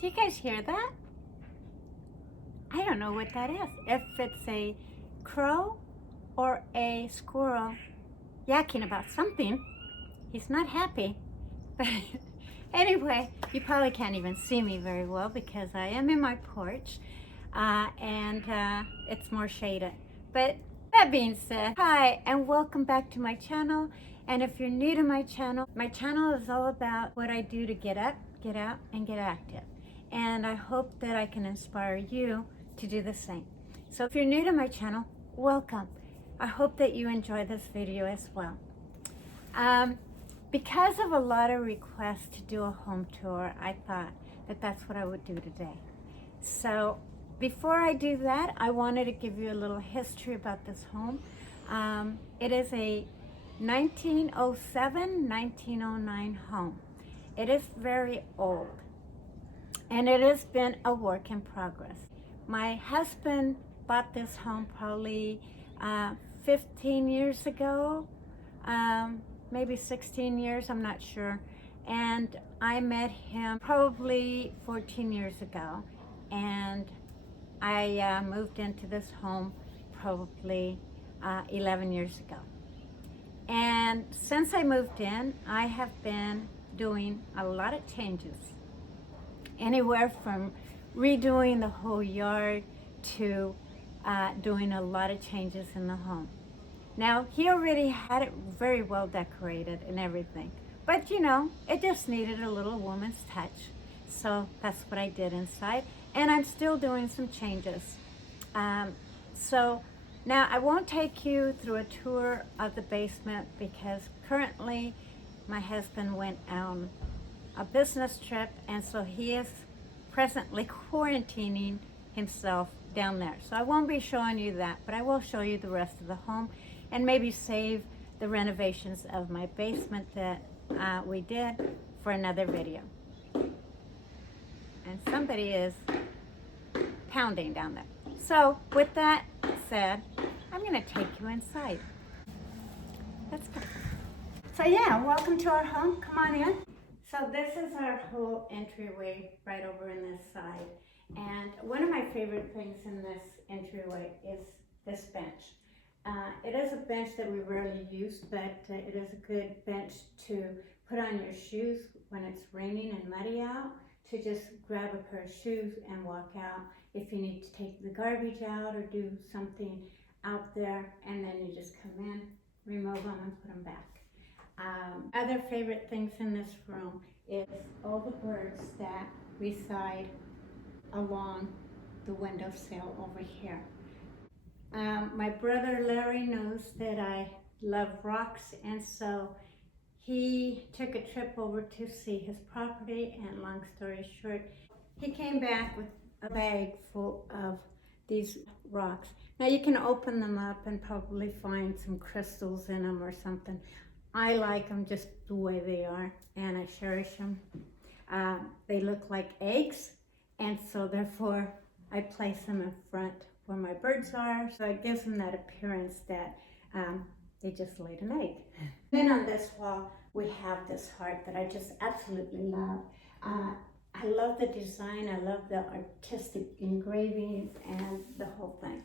Do you guys hear that? I don't know what that is. If it's a crow or a squirrel yakking about something. He's not happy. But anyway, you probably can't even see me very well because I am in my porch and it's more shaded. But that being said, hi and welcome back to my channel. And if you're new to my channel is all about what I do to get up, get out, and get active. And I hope that I can inspire you to do the same. So if you're new to my channel, welcome. I hope that you enjoy this video as well. Because of a lot of requests to do a home tour, I thought that that's what I would do today. So before I do that, I wanted to give you a little history about this home. It is a 1907-1909 home. It is very old and it has been a work in progress. My husband bought this home probably 15 years ago, maybe 16 years, I'm not sure. And I met him probably 14 years ago. And I moved into this home probably 11 years ago. And since I moved in, I have been doing a lot of changes. Anywhere from redoing the whole yard to doing a lot of changes in the home. Now, he already had it very well decorated and everything, but you know, it just needed a little woman's touch. So that's what I did inside, and I'm still doing some changes. So now I won't take you through a tour of the basement because currently my husband went on a business trip, and so he is presently quarantining himself down there. So I won't be showing you that, but I will show you the rest of the home and maybe save the renovations of my basement that we did for another video. And somebody is pounding down there. So with that said, I'm gonna take you inside. Let's go. So yeah, welcome to our home, come on in. So this is our whole entryway right over in this side. And one of my favorite things in this entryway is this bench. It is a bench that we rarely use, but it is a good bench to put on your shoes when it's raining and muddy out, to just grab a pair of shoes and walk out if you need to take the garbage out or do something out there, and then you just come in, remove them and put them back. Other favorite things in this room is all the birds that reside along the windowsill over here. My brother Larry knows that I love rocks, and so he took a trip over to see his property, and long story short, he came back with a bag full of these rocks. Now you can open them up and probably find some crystals in them or something. I like them just the way they are, and I cherish them. They look like eggs, and so therefore I place them in front where my birds are, so it gives them that appearance that they just laid an egg. Then on this wall we have this heart that I just absolutely love. I love the design, I love the artistic engravings and the whole thing.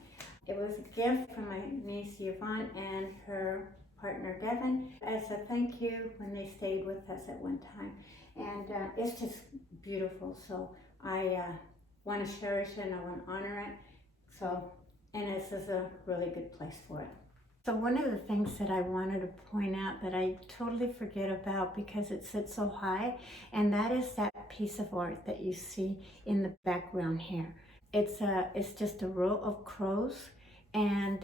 It was a gift from my niece Yvonne and her partner Devin as a thank you when they stayed with us at one time, and it's just beautiful. So I want to cherish it and I want to honor it. So, and this is a really good place for it. So one of the things that I wanted to point out that I totally forget about because it sits so high, and that is that piece of art that you see in the background here. It's just a row of crows, and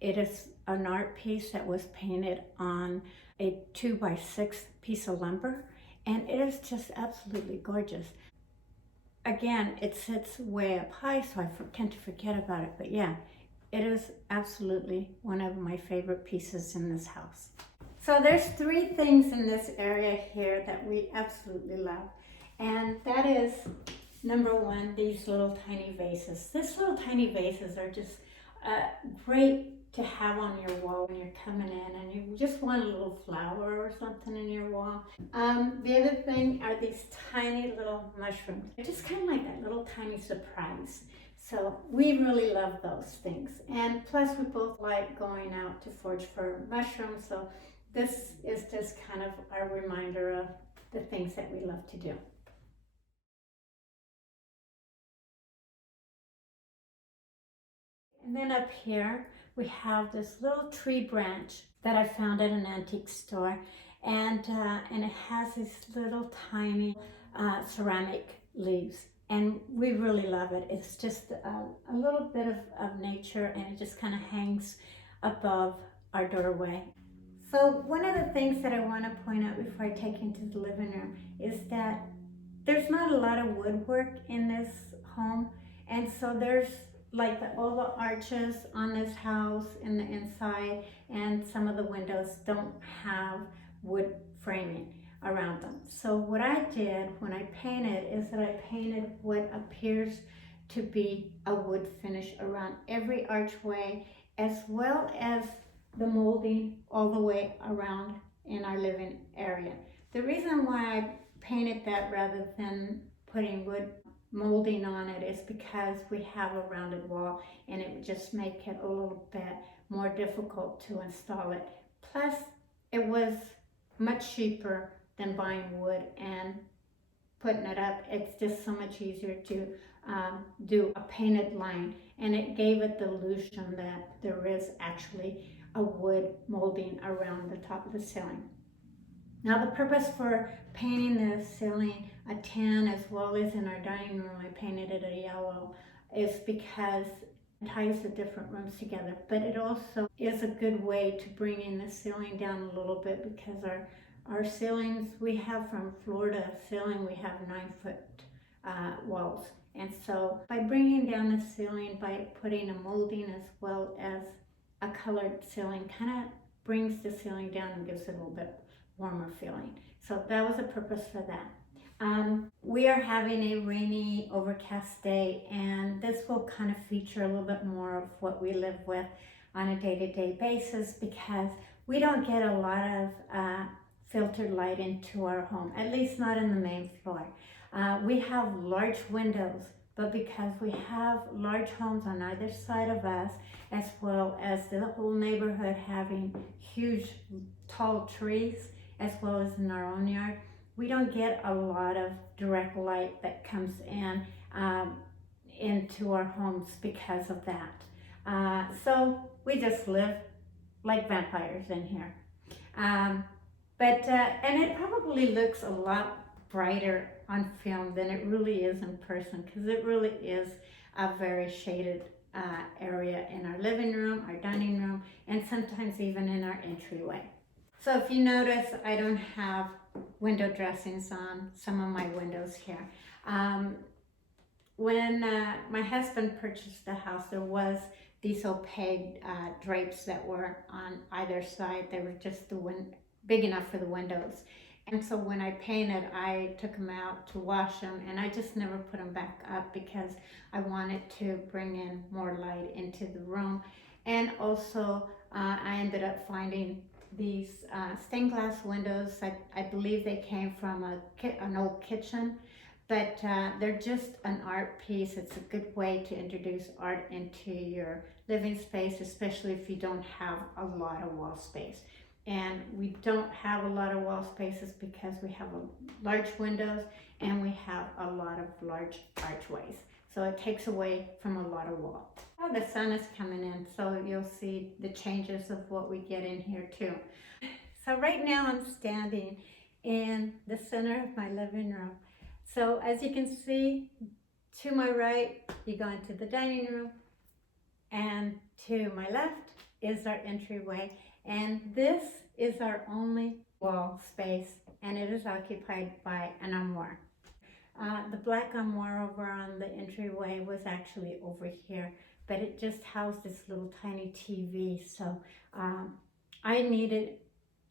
it is an art piece that was painted on a 2x6 piece of lumber, and it is just absolutely gorgeous. Again, it sits way up high, so I tend to forget about it, but yeah, it is absolutely one of my favorite pieces in this house. So there's three things in this area here that we absolutely love, and that is, number one, these little tiny vases. These little tiny vases are just great to have on your wall when you're coming in and you just want a little flower or something in your wall. The other thing are these tiny little mushrooms. They're just kind of like that little tiny surprise. So we really love those things. And plus we both like going out to forage for mushrooms. So this is just kind of our reminder of the things that we love to do. And then up here, we have this little tree branch that I found at an antique store. And it has these little tiny ceramic leaves. And we really love it. It's just a little bit of nature, and it just kind of hangs above our doorway. So one of the things that I want to point out before I take you into the living room is that there's not a lot of woodwork in this home, and so there's like all the arches on this house in the inside, and some of the windows don't have wood framing around them. So what I did when I painted is that I painted what appears to be a wood finish around every archway, as well as the molding all the way around in our living area. The reason why I painted that rather than putting wood molding on it is because we have a rounded wall, and it would just make it a little bit more difficult to install it. Plus, it was much cheaper than buying wood and putting it up. It's just so much easier to do a painted line, and it gave it the illusion that there is actually a wood molding around the top of the ceiling. Now the purpose for painting the ceiling a tan, as well as in our dining room I painted it a yellow, is because it ties the different rooms together. But it also is a good way to bring in the ceiling down a little bit, because our ceilings, we have from floor to ceiling, we have 9-foot walls. And so by bringing down the ceiling, by putting a molding as well as a colored ceiling, kind of brings the ceiling down and gives it a little bit warmer feeling. So that was the purpose for that. We are having a rainy, overcast day, and this will kind of feature a little bit more of what we live with on a day-to-day basis, because we don't get a lot of filtered light into our home, at least not in the main floor. We have large windows, but because we have large homes on either side of us, as well as the whole neighborhood having huge, tall trees, as well as in our own yard, we don't get a lot of direct light that comes in into our homes because of that. So we just live like vampires in here. And it probably looks a lot brighter on film than it really is in person, because it really is a very shaded area in our living room, our dining room, and sometimes even in our entryway. So if you notice, I don't have window dressings on some of my windows here. When my husband purchased the house, there was these opaque drapes that were on either side. They were just big enough for the windows. And so when I painted, I took them out to wash them, and I just never put them back up because I wanted to bring in more light into the room. And also, I ended up finding these stained glass windows. I believe they came from an old kitchen, but they're just an art piece. It's a good way to introduce art into your living space, especially if you don't have a lot of wall space. And we don't have a lot of wall spaces because we have large windows and we have a lot of large archways. So it takes away from a lot of wall. Oh, the sun is coming in, so you'll see the changes of what we get in here too. So right now I'm standing in the center of my living room. So as you can see, to my right, you go into the dining room, and to my left is our entryway. And this is our only wall space, and it is occupied by an armoire. The black armoire over on the entryway was actually over here, but it just housed this little tiny TV. So I needed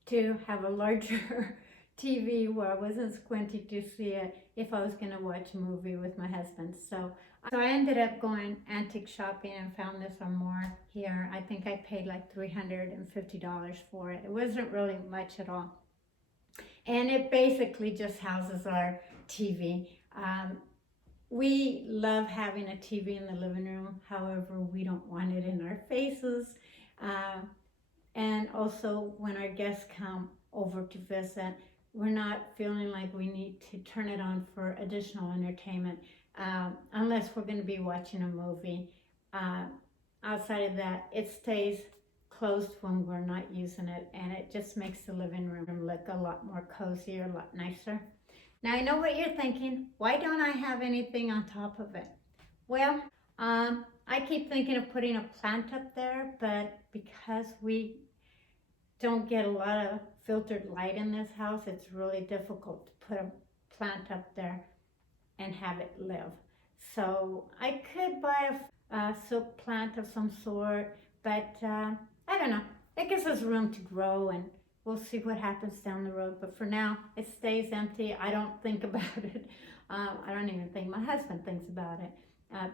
to have a larger TV where I wasn't squinty to see it if I was going to watch a movie with my husband. So So I ended up going antique shopping and found this one more here. I think I paid like $350 for it. It wasn't really much at all. And it basically just houses our TV. We love having a TV in the living room. However, we don't want it in our faces. And also when our guests come over to visit, we're not feeling like we need to turn it on for additional entertainment, unless we're going to be watching a movie. Uh, Outside of that, it stays closed when we're not using it, and it just makes the living room look a lot more cozy, a lot nicer. Now I know what you're thinking, why don't I have anything on top of it? Well, I keep thinking of putting a plant up there, but because we don't get a lot of filtered light in this house, it's really difficult to put a plant up there and have it live. So I could buy a silk plant of some sort, but I don't know. It gives us room to grow, and we'll see what happens down the road. But for now, it stays empty. I don't think about it. I don't even think my husband thinks about it.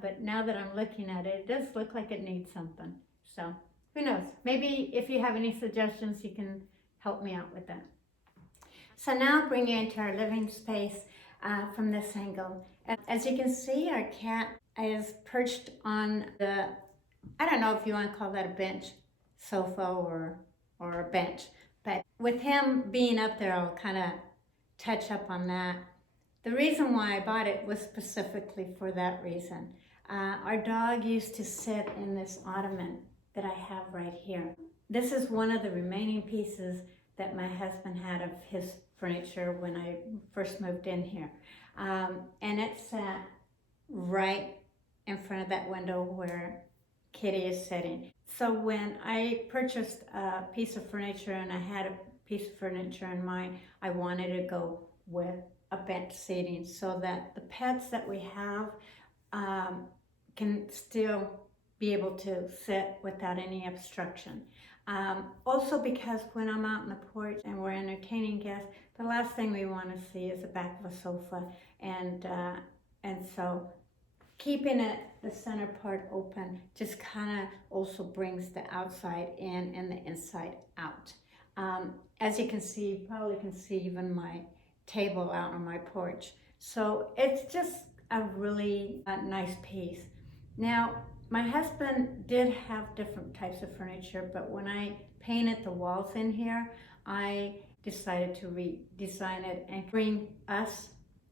But now that I'm looking at it, it does look like it needs something. So who knows? Maybe if you have any suggestions, you can help me out with that. So now I'll bring you into our living space from this angle. As you can see, our cat is perched on the, I don't know if you want to call that a bench, sofa or a bench, but with him being up there, I'll kind of touch up on that. The reason why I bought it was specifically for that reason. Our dog used to sit in this ottoman that I have right here. This is one of the remaining pieces that my husband had of his furniture when I first moved in here. And it sat right in front of that window where Kitty is sitting. So when I purchased a piece of furniture and I had a piece of furniture in mind, I wanted to go with a bench seating so that the pets that we have can still be able to sit without any obstruction. Also because when I'm out on the porch and we're entertaining guests, the last thing we want to see is the back of a sofa, and so keeping it the center part open just kind of also brings the outside in and the inside out. As you can see, you probably can see even my table out on my porch. So it's just a really nice piece. Now, my husband did have different types of furniture, but when I painted the walls in here, I decided to redesign it and bring us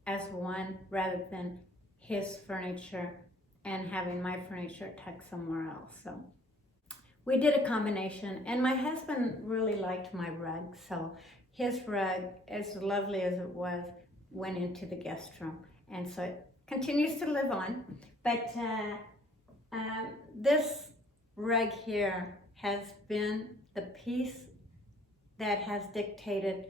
as one rather than his furniture and having my furniture tucked somewhere else. So we did a combination, and my husband really liked my rug, so his rug, as lovely as it was, went into the guest room, and so it continues to live on. But this rug here has been the piece that has dictated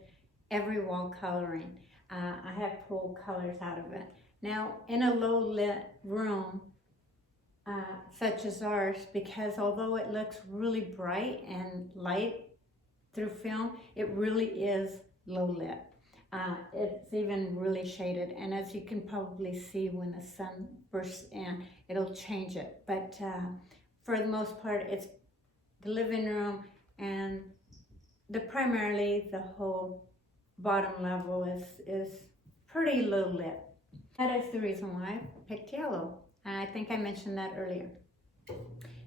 every wall coloring. I have pulled colors out of it. Now, in a low lit room, such as ours, because although it looks really bright and light through film, it really is low lit. It's even really shaded, and as you can probably see when the sun bursts in, it'll change it. But for the most part, it's the living room, and primarily the whole bottom level is pretty low lit. That is the reason why I picked yellow, and I think I mentioned that earlier.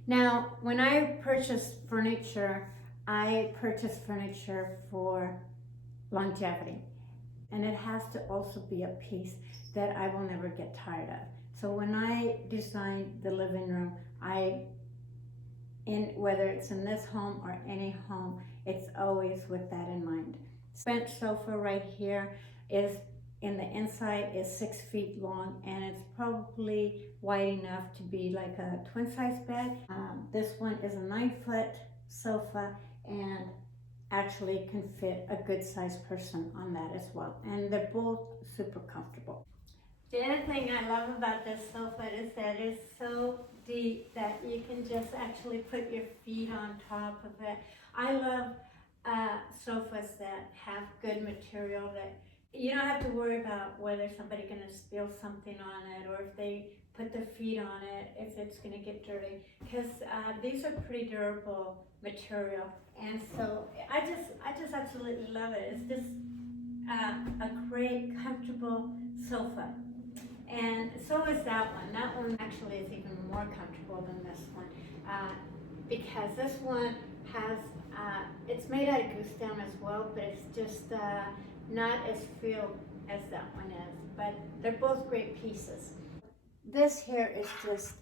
Now, when I purchased furniture, I purchased furniture for longevity. And it has to also be a piece that I will never get tired of. So when I designed the living room, whether it's in this home or any home, it's always with that in mind. Bench sofa right here is in the inside is 6 feet long, and it's probably wide enough to be like a twin size bed. This one is a 9-foot sofa, and actually can fit a good sized person on that as well, and they're both super comfortable. The other thing I love about this sofa is that it's so deep that you can just actually put your feet on top of it. I love sofas that have good material, that you don't have to worry about whether somebody's going to spill something on it, or if they put their feet on it if it's going to get dirty, because these are pretty durable material, and so I just absolutely love it. It's just a great, comfortable sofa. And so is that one. That one actually is even more comfortable than this one, because this one has, it's made out of goose down as well, but it's just not as filled as that one is. But they're both great pieces. This here is just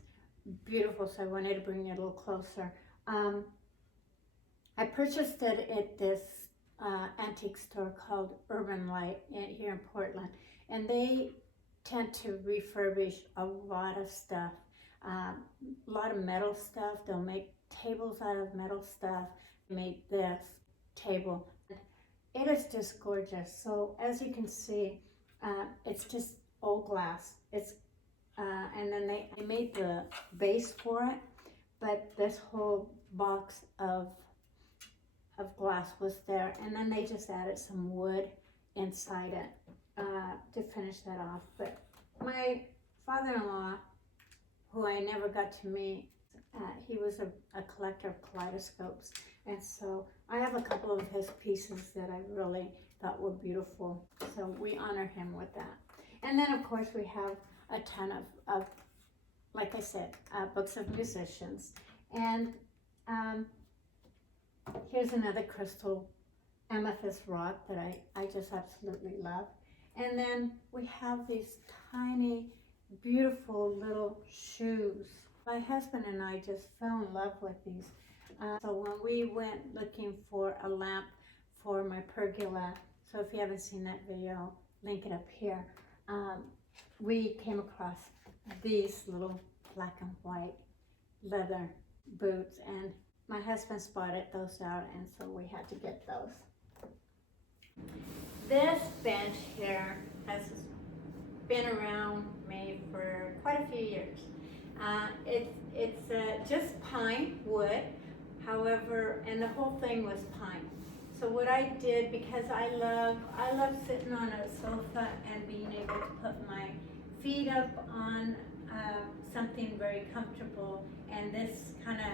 beautiful, so I wanted to bring it a little closer. I purchased it at this antique store called Urban Light here in Portland, and they tend to refurbish a lot of stuff, a lot of metal stuff. They'll make tables out of metal stuff. They made this table. It is just gorgeous. So as you can see, it's just old glass. It's and then they made the base for it, but this whole box of glass was there, and then they just added some wood inside it to finish that off. But my father-in-law, who I never got to meet, he was a collector of kaleidoscopes, and so I have a couple of his pieces that I really thought were beautiful, so we honor him with that. And then of course we have a ton of like I said, books of musicians, and here's another crystal amethyst rock that I just absolutely love. And then we have these tiny, beautiful little shoes. My husband and I just fell in love with these. So when we went looking for a lamp for my pergola, so if you haven't seen that video, link it up here, we came across these little black and white leather boots, and my husband spotted those out, and so we had to get those. This bench here has been around me for quite a few years. It's just pine wood, however, and the whole thing was pine. So what I did, because I love sitting on a sofa and being able to put my feet up on something very comfortable, and this kind of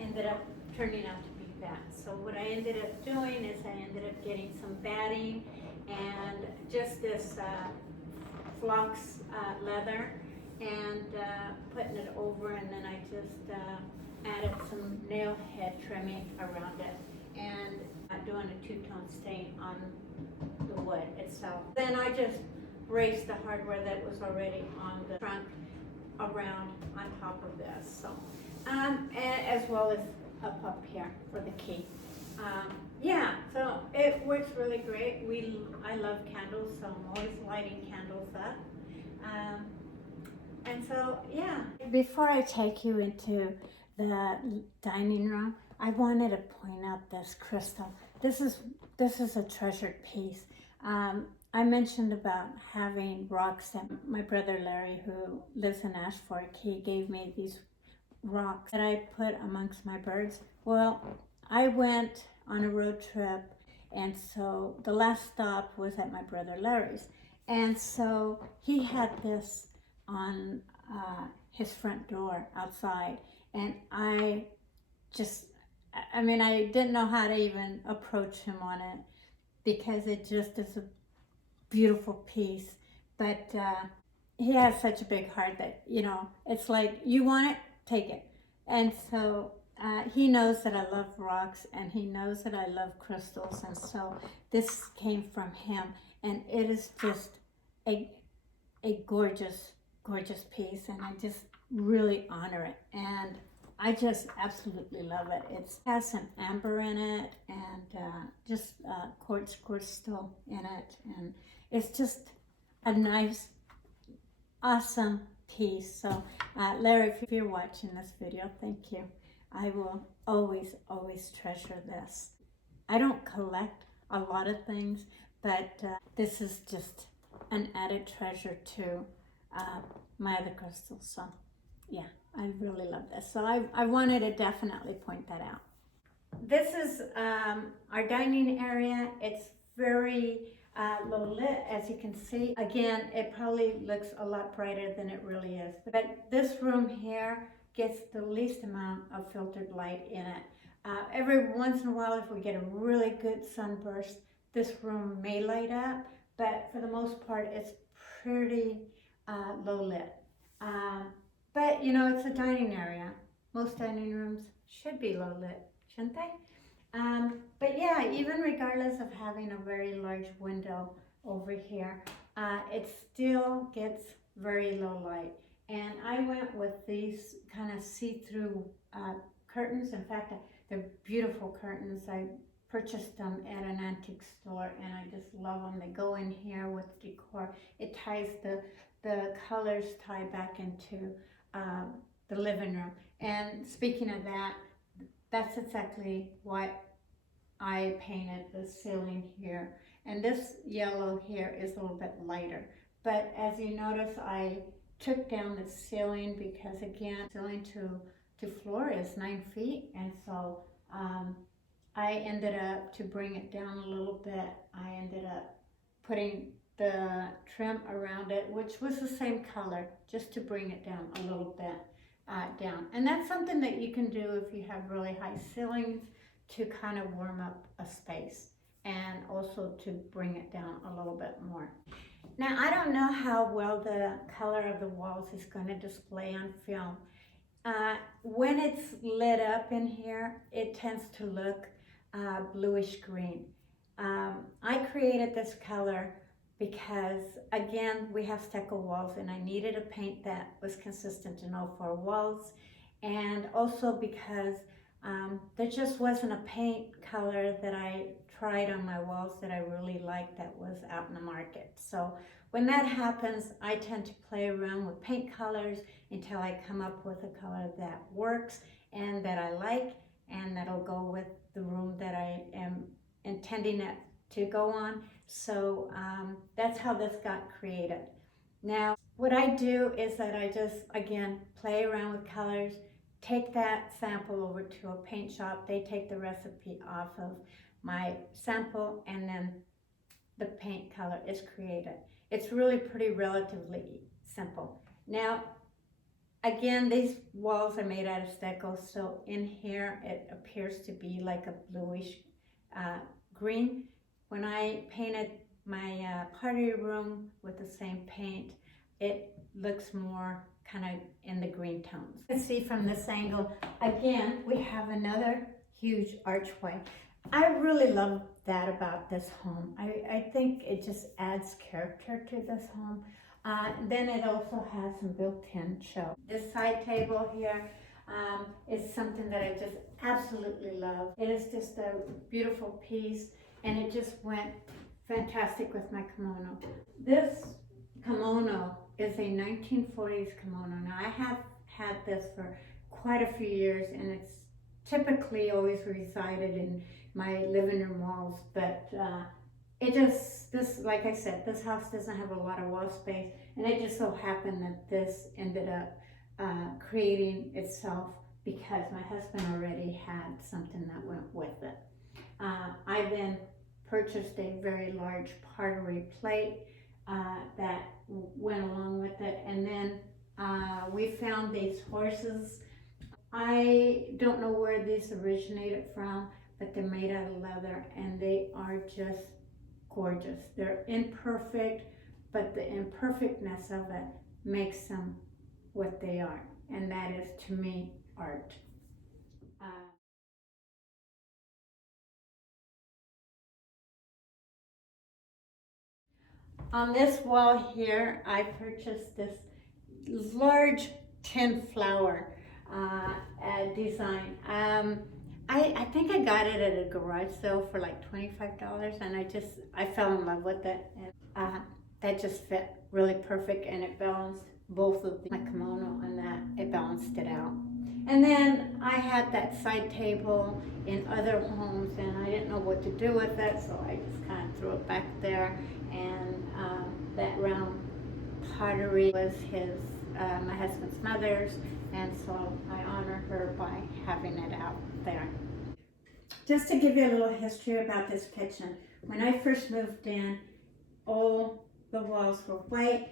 ended up turning out to be that. So what I ended up doing is I ended up getting some batting and just this phlox leather, and putting it over, and then I just added some nail head trimming around it, and doing a two-tone stain on the wood itself. Then I just braced the hardware that was already on the trunk around on top of this, so as well as up here for the key. Yeah, so it works really great. I love candles, so I'm always lighting candles up. And so, yeah. Before I take you into the dining room, I wanted to point out this crystal. This is a treasured piece. I mentioned about having rocks that my brother Larry, who lives in Ashford, he gave me these rocks that I put amongst my birds. Well, I went on a road trip, and so the last stop was at my brother Larry's, and so he had this on his front door outside, and I didn't know how to even approach him on it, because it just is a beautiful piece. But he has such a big heart that, it's like, you want it, take it. And so he knows that I love rocks, and he knows that I love crystals, and so this came from him, and it is just a gorgeous piece, and I just really honor it, and I just absolutely love it. It has some amber in it, and just quartz crystal in it, and it's just a nice, awesome piece. So Larry, if you're watching this video, thank you. I will always treasure this. I don't collect a lot of things, but this is just an added treasure to my other crystals. So yeah, I really love this. So I wanted to definitely point that out. This is our dining area. It's very low lit, as you can see. Again, it probably looks a lot brighter than it really is. But this room here gets the least amount of filtered light in it. Every once in a while, if we get a really good sunburst, this room may light up, but for the most part, it's pretty low lit. But you know, it's a dining area. Most dining rooms should be low lit, shouldn't they? But yeah, even regardless of having a very large window over here, it still gets very low light. And I went with these kind of see-through curtains. In fact, they're beautiful curtains. I purchased them at an antique store and I just love them. They go in here with decor. It ties the colors tie back into the living room. And speaking of that, that's exactly what I painted the ceiling here. And this yellow here is a little bit lighter. But as you notice, I took down the ceiling because again, ceiling to floor is 9 feet. And so I ended up, to bring it down a little bit, I ended up putting the trim around it, which was the same color, just to bring it down a little bit down. And that's something that you can do if you have really high ceilings, to kind of warm up a space and also to bring it down a little bit more. Now, I don't know how well the color of the walls is going to display on film. When it's lit up in here, it tends to look bluish green. I created this color because, again, we have stucco walls and I needed a paint that was consistent in all 4 walls, and also because there just wasn't a paint color that I tried on my walls that I really liked that was out in the market. So when that happens, I tend to play around with paint colors until I come up with a color that works and that I like and that'll go with the room that I am intending it to go on. So that's how this got created. Now, what I do is that I just, again, play around with colors, take that sample over to a paint shop. They take the recipe off of my sample and then the paint color is created. It's really pretty relatively simple. Now, again, these walls are made out of stucco, so in here it appears to be like a bluish green. When I painted my party room with the same paint, it looks more kind of in the green tones. You can see from this angle, again, we have another huge archway. I really love that about this home. I think it just adds character to this home. Then it also has some built-in shelves. This side table here is something that I just absolutely love. It is just a beautiful piece and it just went fantastic with my kimono. This kimono is a 1940s kimono. Now I have had this for quite a few years and it's typically always resided in my living room walls, but like I said, this house doesn't have a lot of wall space, and it just so happened that this ended up creating itself because my husband already had something that went with it. I then purchased a very large pottery plate that went along with it, and then we found these horses. I don't know where these originated from, but they're made out of leather and they are just gorgeous. They're imperfect, but the imperfectness of it makes them what they are, and that is, to me, art. On this wall here, I purchased this large tin flower design. I think I got it at a garage sale for like $25, and I fell in love with it. And that just fit really perfect, and it balanced both of my kimono, and that it balanced it out. And then I had that side table in other homes, and I didn't know what to do with it, so I just kind of threw it back there. And that round pottery was my husband's mother's, and so I honor her by having it out there. Just to give you a little history about this kitchen, when I first moved in, all the walls were white.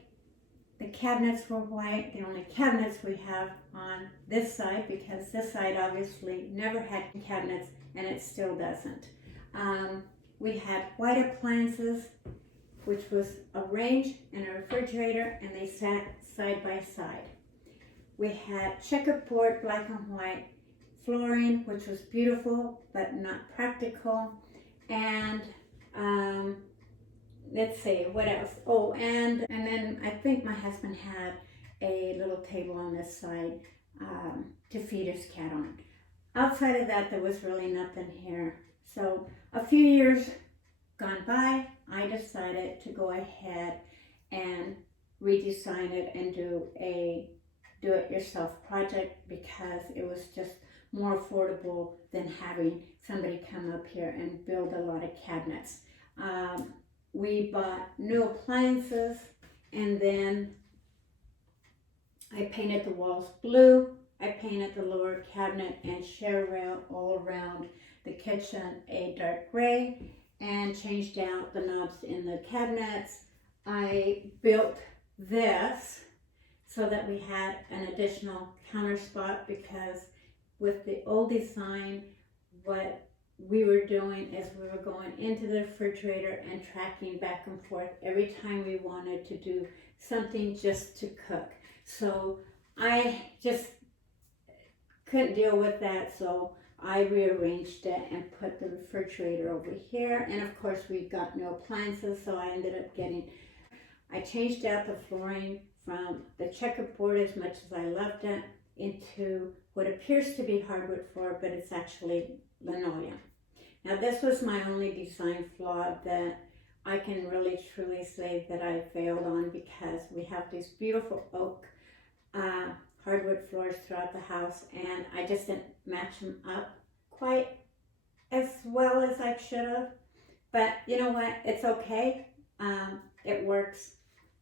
The cabinets were white, the only cabinets we have on this side, because this side obviously never had cabinets and it still doesn't. We had white appliances, which was a range and a refrigerator, and they sat side by side. We had checkerboard black and white flooring, which was beautiful but not practical. And let's see, what else? Oh, and then I think my husband had a little table on this side to feed his cat on. Outside of that, there was really nothing here. So a few years gone by, I decided to go ahead and redesign it and do a do-it-yourself project, because it was just more affordable than having somebody come up here and build a lot of cabinets. We bought new appliances, and then I painted the walls blue. I painted the lower cabinet and share rail all around the kitchen a dark gray, and changed out the knobs in the cabinets. I built this so that we had an additional counter spot, because with the old design, what we were doing is we were going into the refrigerator and tracking back and forth every time we wanted to do something just to cook. So I just couldn't deal with that, so I rearranged it and put the refrigerator over here. And of course we got no appliances, so I ended up I changed out the flooring from the checkerboard, as much as I loved it, into what appears to be hardwood floor, but it's actually linoleum. Now this was my only design flaw that I can really truly say that I failed on, because we have these beautiful oak hardwood floors throughout the house, and I just didn't match them up quite as well as I should have. But you know what? It's okay. It works.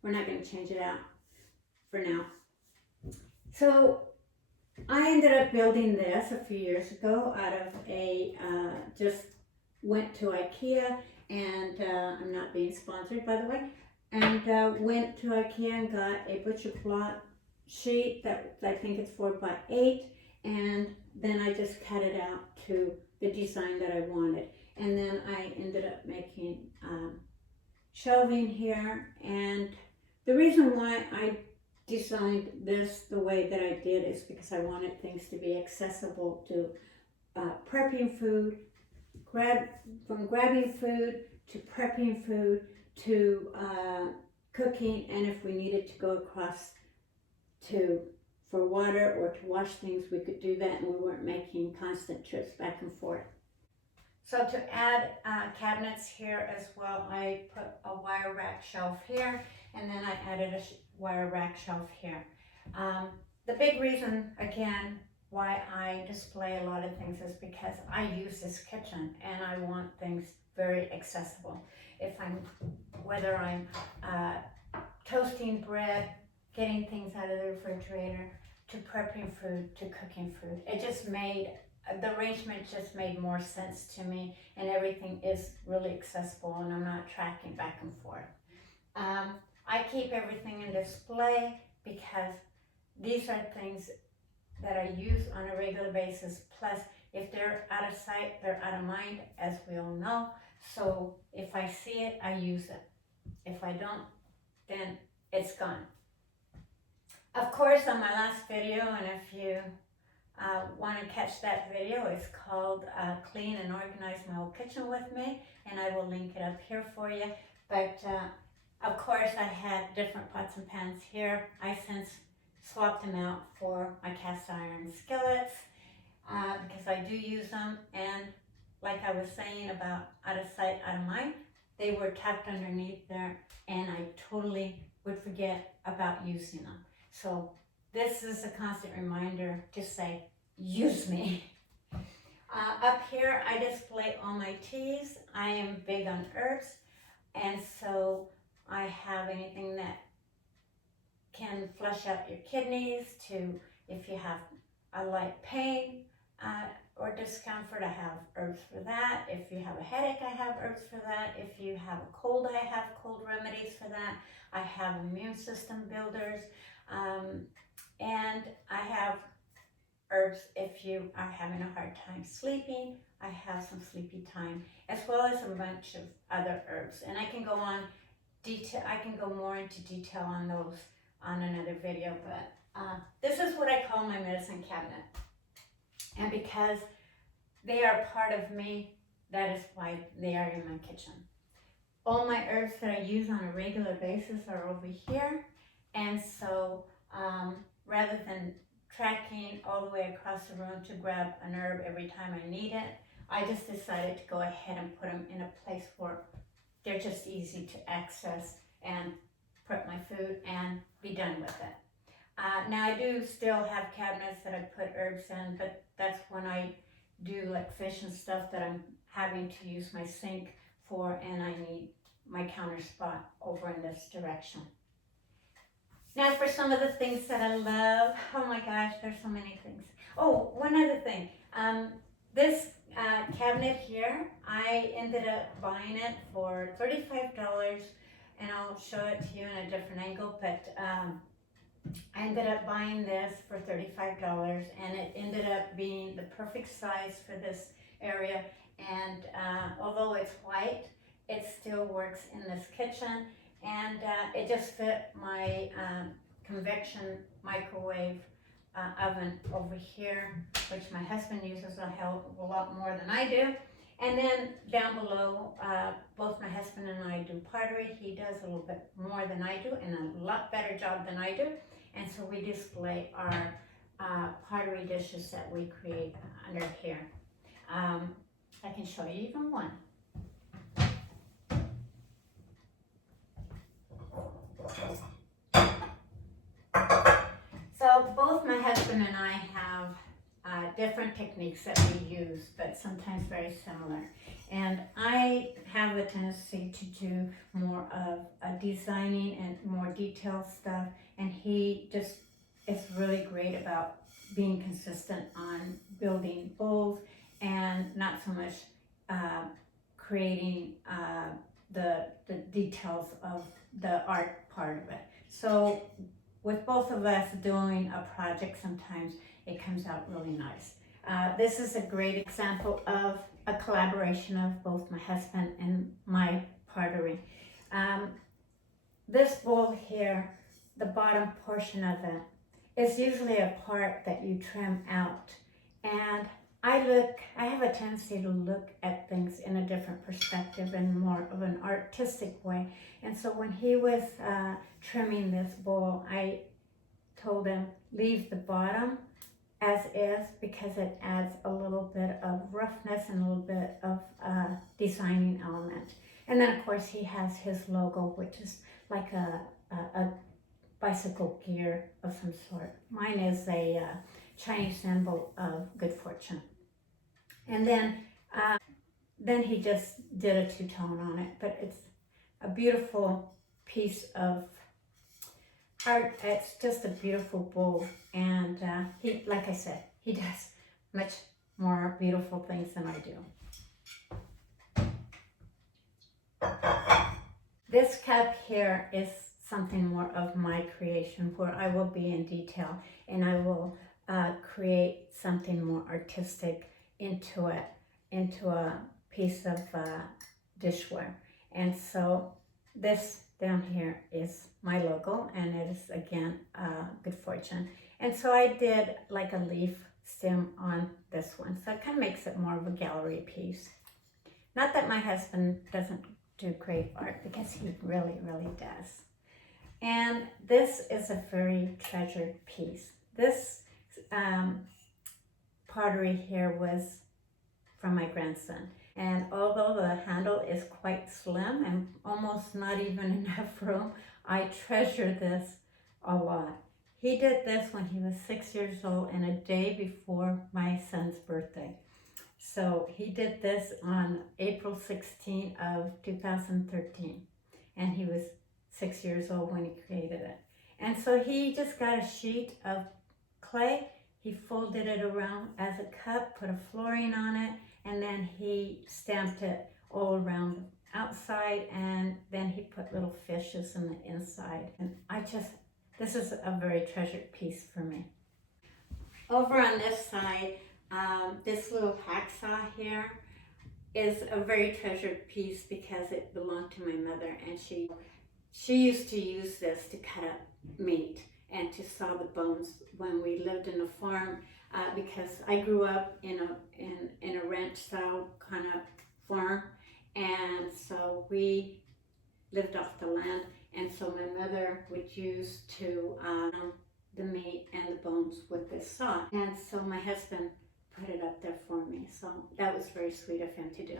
We're not going to change it out for now. So I ended up building this a few years ago out of just went to IKEA, and I'm not being sponsored, by the way, and went to IKEA and got a butcher plot sheet that I think it's 4x8, and then I just cut it out to the design that I wanted. And then I ended up making shelving here, and the reason why I designed this the way that I did is because I wanted things to be accessible to prepping food, from grabbing food to prepping food to cooking, and if we needed to go across for water or to wash things, we could do that, and we weren't making constant trips back and forth. So to add cabinets here as well, I put a wire rack shelf here, and then I added a wire rack shelf here. The big reason, again, why I display a lot of things is because I use this kitchen and I want things very accessible. Whether I'm toasting bread, getting things out of the refrigerator, to prepping food, to cooking food, the arrangement just made more sense to me, and everything is really accessible, and I'm not tracking back and forth. I keep everything in display because these are things that I use on a regular basis. Plus, if they're out of sight, they're out of mind, as we all know. So if I see it, I use it. If I don't, then it's gone. Of course, on my last video, and if you want to catch that video, it's called Clean and Organize My Old Kitchen with Me, and I will link it up here for you. But of course, I had different pots and pans here. I since swapped them out for my cast iron skillets because I do use them, and like I was saying about out of sight, out of mind, they were tucked underneath there, and I totally would forget about using them. So this is a constant reminder to say, use me. Up here, I display all my teas. I am big on herbs, and so I have anything that can flush out your kidneys, to if you have a light pain or discomfort, I have herbs for that. If you have a headache, I have herbs for that. If you have a cold, I have cold remedies for that. I have immune system builders. And I have herbs if you are having a hard time sleeping. I have some sleepy time, as well as a bunch of other herbs. And I can go on detail. I can go more into detail on those on another video. But this is what I call my medicine cabinet. And because they are part of me, that is why they are in my kitchen. All my herbs that I use on a regular basis are over here. And so rather than trekking all the way across the room to grab an herb every time I need it, I just decided to go ahead and put them in a place where they're just easy to access and prep my food and be done with it. Now I do still have cabinets that I put herbs in, but that's when I do like fish and stuff that I'm having to use my sink for, and I need my counter spot over in this direction. Now for some of the things that I love, oh my gosh, there's so many things. Oh, one other thing. This cabinet here, I ended up buying it for $35, and I'll show it to you in a different angle, but I ended up buying this for $35, and it ended up being the perfect size for this area. And although it's white, it still works in this kitchen, and it just fit my convection microwave oven over here, which my husband uses a lot more than I do. And then down below, both my husband and I do pottery. He does a little bit more than I do, and a lot better job than I do. And so we display our pottery dishes that we create under here. I can show you even one. So both my husband and I have different techniques that we use, but sometimes very similar. And I have a tendency to do more of designing and more detailed stuff, and he just is really great about being consistent on building bowls and not so much creating the details of the art part of it. So with both of us doing a project, sometimes it comes out really nice. This is a great example of a collaboration of both my husband and my pottery. This bowl here, the bottom portion of it, is usually a part that you trim out. And I have a tendency to look at things in a different perspective and more of an artistic way. And so when he was trimming this bowl, I told him, leave the bottom as is, because it adds a little bit of roughness and a little bit of designing element. And then of course he has his logo, which is like a bicycle gear of some sort. Mine is a Chinese symbol of good fortune. And then he just did a two-tone on it, but it's a beautiful piece of art. It's just a beautiful bowl, and he, like I said, he does much more beautiful things than I do. This cup here is something more of my creation, where I will be in detail and I will create something more artistic into it, into a piece of dishware. And so this down here is my logo, and it is again good fortune. And so I did like a leaf stem on this one, so it kind of makes it more of a gallery piece. Not that my husband doesn't do great art, because he really does. And this is a very treasured piece. This pottery here was from my grandson. And although the handle is quite slim and almost not even enough room, I treasure this a lot. He did this when he was 6 years old and a day before my son's birthday. So he did this on April 16 of 2013, and he was 6 years old when he created it. And so he just got a sheet of clay. He folded it around as a cup, put a flooring on it, and then he stamped it all around outside, and then he put little fishes in the inside. And this is a very treasured piece for me. Over on this side, this little hacksaw here is a very treasured piece because it belonged to my mother, and she used to use this to cut up meat and to saw the bones when we lived in a farm, because I grew up in a ranch style kind of farm, and so we lived off the land, and so my mother would use to the meat and the bones with this saw, and so my husband put it up there for me, so that was very sweet of him to do.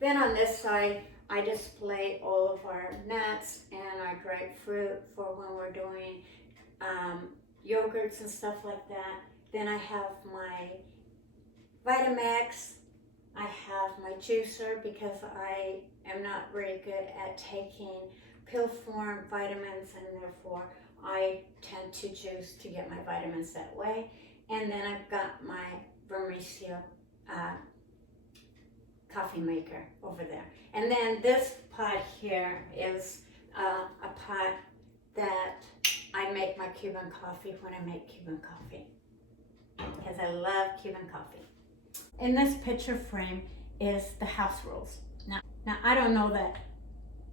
Then on this side, I display all of our nuts and our dried fruit for when we're doing yogurts and stuff like that. Then I have my Vitamix. I have my juicer because I am not very good at taking pill form vitamins, and therefore I tend to juice to get my vitamins that way. And then I've got my Vermicelli coffee maker over there. And then this pot here is a pot that I make my Cuban coffee when I make Cuban coffee, because I love Cuban coffee. In this picture frame is the house rules. Now I don't know that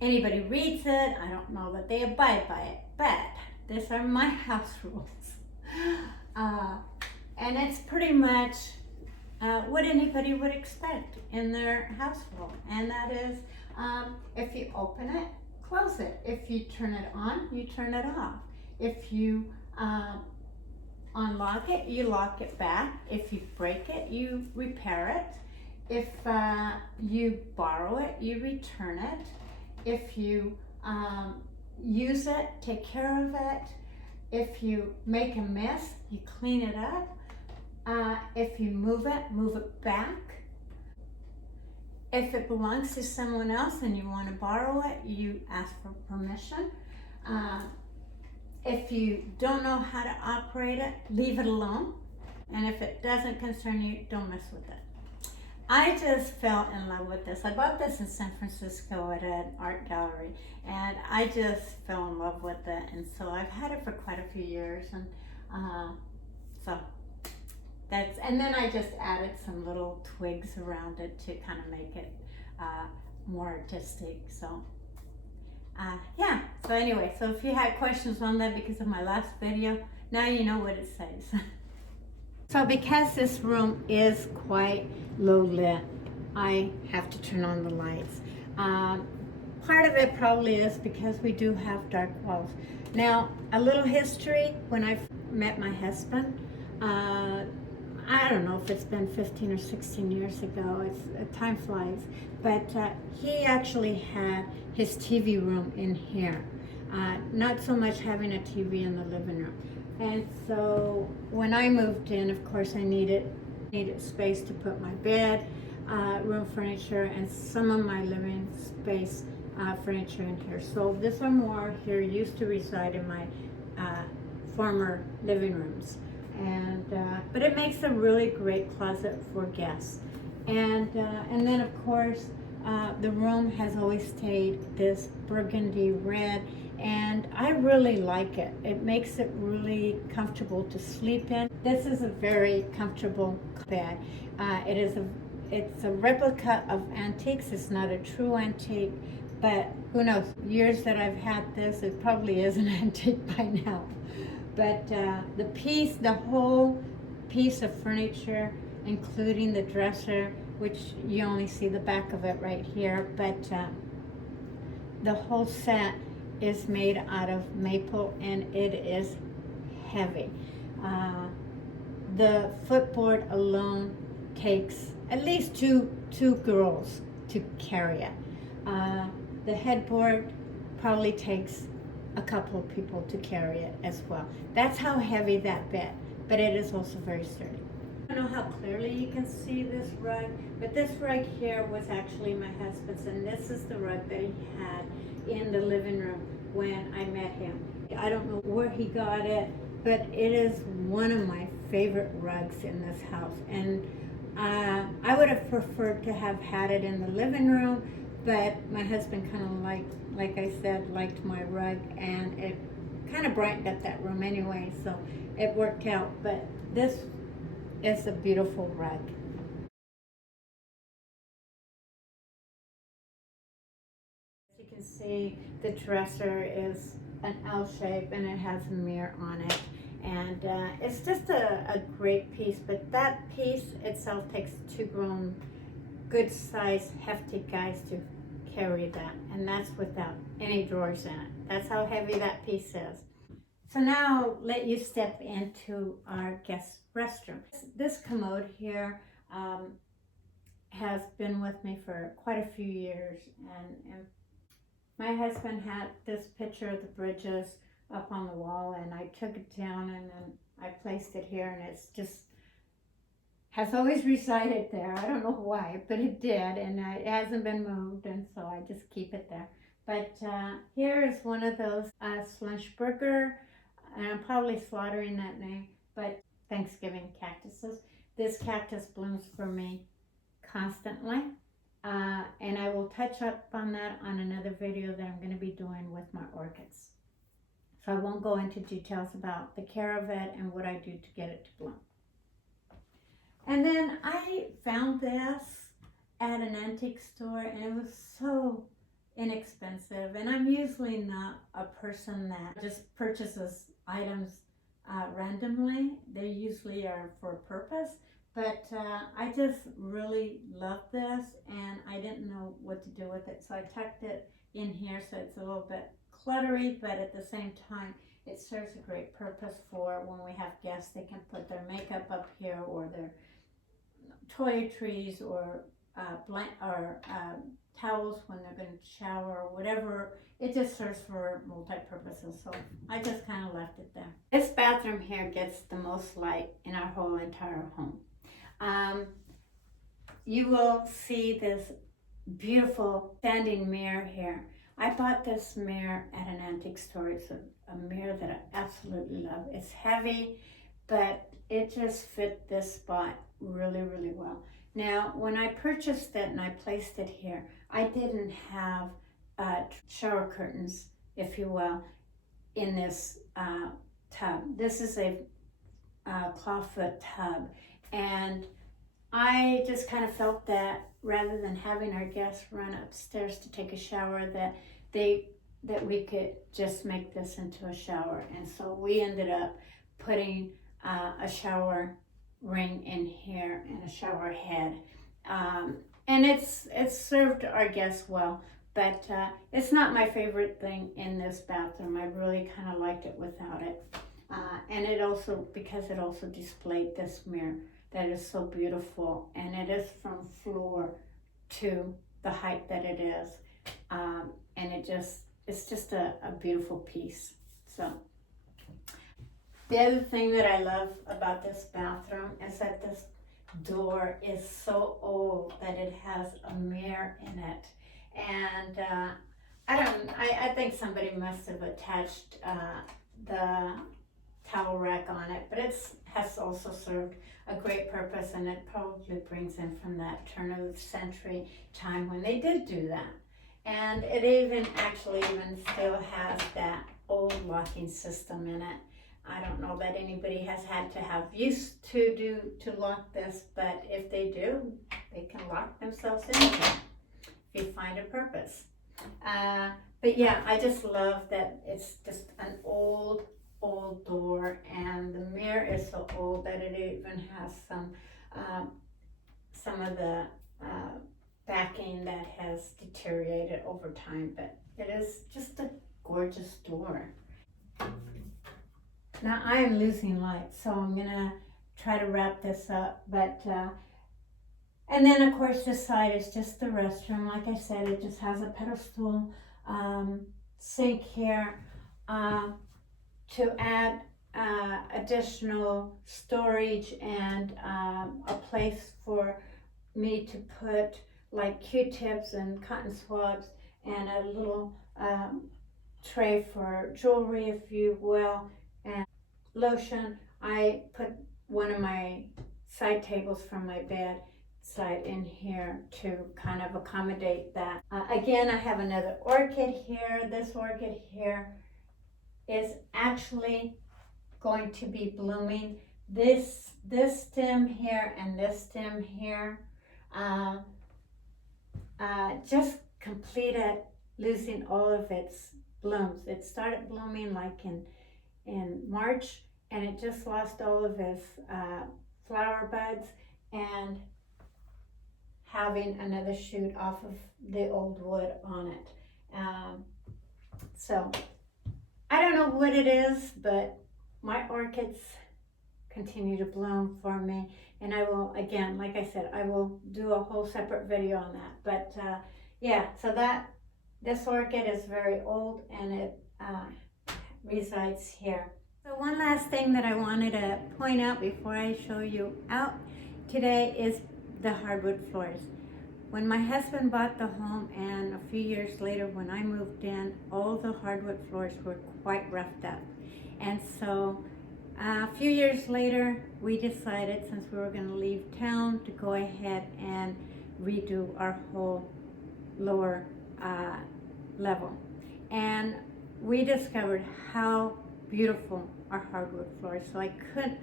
anybody reads it, I don't know that they abide by it, but these are my house rules. And it's pretty much what anybody would expect in their house rule. And that is, if you open it, close it. If you turn it on, you turn it off. If you unlock it, you lock it back. If you break it, you repair it. If you borrow it, you return it. If you use it, take care of it. If you make a mess, you clean it up. If you move it back. If it belongs to someone else and you want to borrow it, you ask for permission. If you don't know how to operate it, leave it alone. And if it doesn't concern you, don't mess with it. I just fell in love with this. I bought this in San Francisco at an art gallery, and I just fell in love with it. And so I've had it for quite a few years, and and then I just added some little twigs around it to kind of make it more artistic. So yeah, so anyway, so if you had questions on that because of my last video, now you know what it says. So because this room is quite low lit, I have to turn on the lights. Part of it probably is because we do have dark walls. Now, a little history, when I met my husband, I don't know if it's been 15 or 16 years ago, time flies, but he actually had his TV room in here. Not so much having a TV in the living room. And so when I moved in, of course, I needed space to put my bed, room furniture, and some of my living space furniture in here. So this armoire here used to reside in my former living rooms. And but it makes a really great closet for guests. And then of course the room has always stayed this burgundy red, and I really like it. It makes it really comfortable to sleep in. This is a very comfortable bed. It's a replica of antiques. It's not a true antique, but who knows? Years that I've had this, it probably is an antique by now. But the whole piece of furniture, including the dresser, which you only see the back of it right here, but the whole set is made out of maple, and it is heavy. The footboard alone takes at least two girls to carry it. The headboard probably takes a couple of people to carry it as well. That's how heavy that bed, but it is also very sturdy. I don't know how clearly you can see this rug, but this rug here was actually my husband's, and this is the rug that he had in the living room when I met him. I don't know where he got it, but it is one of my favorite rugs in this house, and I would have preferred to have had it in the living room, but my husband kind of like I said, liked my rug, and it kind of brightened up that room anyway, so it worked out. But this is a beautiful rug. As you can see, the dresser is an L shape and it has a mirror on it. And it's just a great piece, but that piece itself takes two grown, good sized, hefty guys to carry that. And that's without any drawers in it. That's how heavy that piece is. So now I'll let you step into our guest restroom. This commode here has been with me for quite a few years, and my husband had this picture of the bridges up on the wall, and I took it down and then I placed it here, and it's just has always resided there. I don't know why, but it did, and it hasn't been moved, and so I just keep it there. But here is one of those Slunchburger, and I'm probably slaughtering that name, but Thanksgiving cactuses. This cactus blooms for me constantly. And I will touch up on that on another video that I'm going to be doing with my orchids. So I won't go into details about the care of it and what I do to get it to bloom. And then I found this at an antique store, and it was so inexpensive. And I'm usually not a person that just purchases items randomly. They usually are for a purpose. But I just really love this, and I didn't know what to do with it. So I tucked it in here so it's a little bit cluttery, but at the same time, it serves a great purpose for when we have guests. They can put their makeup up here, or their toiletries, or towels when they're going to shower, or whatever. It just serves for multi-purposes, so I just kind of left it there. This bathroom here gets the most light in our whole entire home. You will see this beautiful standing mirror here. I bought this mirror at an antique store. It's a mirror that I absolutely love. It's heavy, but it just fit this spot really, really well. Now, when I purchased it and I placed it here, I didn't have shower curtains, if you will, in this tub. This is a clawfoot tub, and I just kind of felt that rather than having our guests run upstairs to take a shower, that we could just make this into a shower. And so we ended up putting a shower ring in here and a shower head, and it's served our guests well. But it's not my favorite thing in this bathroom. I really kind of liked it without it. And it also, because it also displayed this mirror that is so beautiful, and it is from floor to the height that it is. And it's just a beautiful piece. So the other thing that I love about this bathroom is that this door is so old that it has a mirror in it. And I think somebody must have attached the towel rack on it, but it has also served a great purpose, and it probably brings in from that turn of the century time when they did do that. And it even still has that old locking system in it. I don't know that anybody has had to have used to lock this, but if they do, they can lock themselves in it if you find a purpose. But yeah, I just love that it's just an old door, and the mirror is so old that it even has some of the backing that has deteriorated over time, but it is just a gorgeous door. Now I am losing light, so I'm gonna try to wrap this up, but and then of course this side is just the restroom. Like I said, it just has a pedestal sink here to add additional storage, and a place for me to put like Q-tips and cotton swabs, and a little tray for jewelry, if you will, and lotion. I put one of my side tables from my bed side in here to kind of accommodate that. Again, I have another orchid here. This orchid here is actually going to be blooming. This stem here and this stem here just completed losing all of its blooms. It started blooming like in March, and it just lost all of its flower buds and having another shoot off of the old wood on it. So I don't know what it is, but my orchids continue to bloom for me, and I will, again, like I said, I will do a whole separate video on that. But yeah, so this orchid is very old, and it resides here. So one last thing that I wanted to point out before I show you out today is the hardwood floors. When my husband bought the home, and a few years later when I moved in, all the hardwood floors were quite roughed up. And so a few years later, we decided, since we were going to leave town, to go ahead and redo our whole lower level. And we discovered how beautiful our hardwood floors. So I couldn't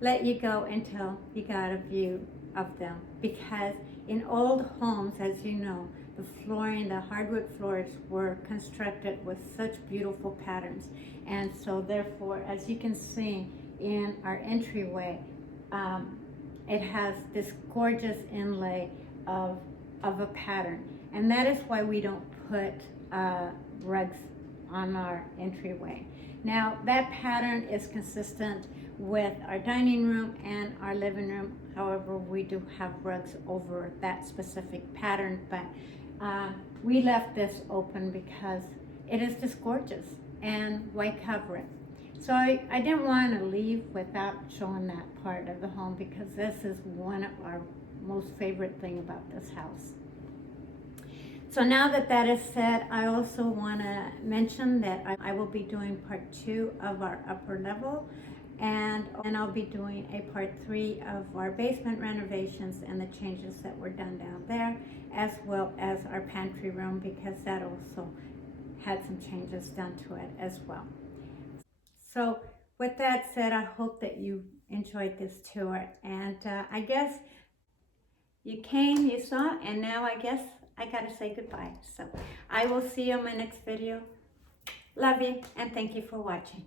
let you go until you got a view of them, because in old homes, as you know, the flooring, the hardwood floors were constructed with such beautiful patterns. And so therefore, as you can see in our entryway, it has this gorgeous inlay of a pattern. And that is why we don't put rugs on our entryway. Now, that pattern is consistent with our dining room and our living room. However, we do have rugs over that specific pattern, but we left this open because it is just gorgeous, and why cover it? So I didn't want to leave without showing that part of the home, because this is one of our most favorite thing about this house. So now that that is said, I also want to mention that I will be doing part 2 of our upper level, and I'll be doing a part 3 of our basement renovations and the changes that were done down there, as well as our pantry room, because that also had some changes done to it as well. So with that said, I hope that you enjoyed this tour, and I guess you came, you saw, and now I guess I gotta say goodbye. So I will see you in my next video. Love you, and thank you for watching.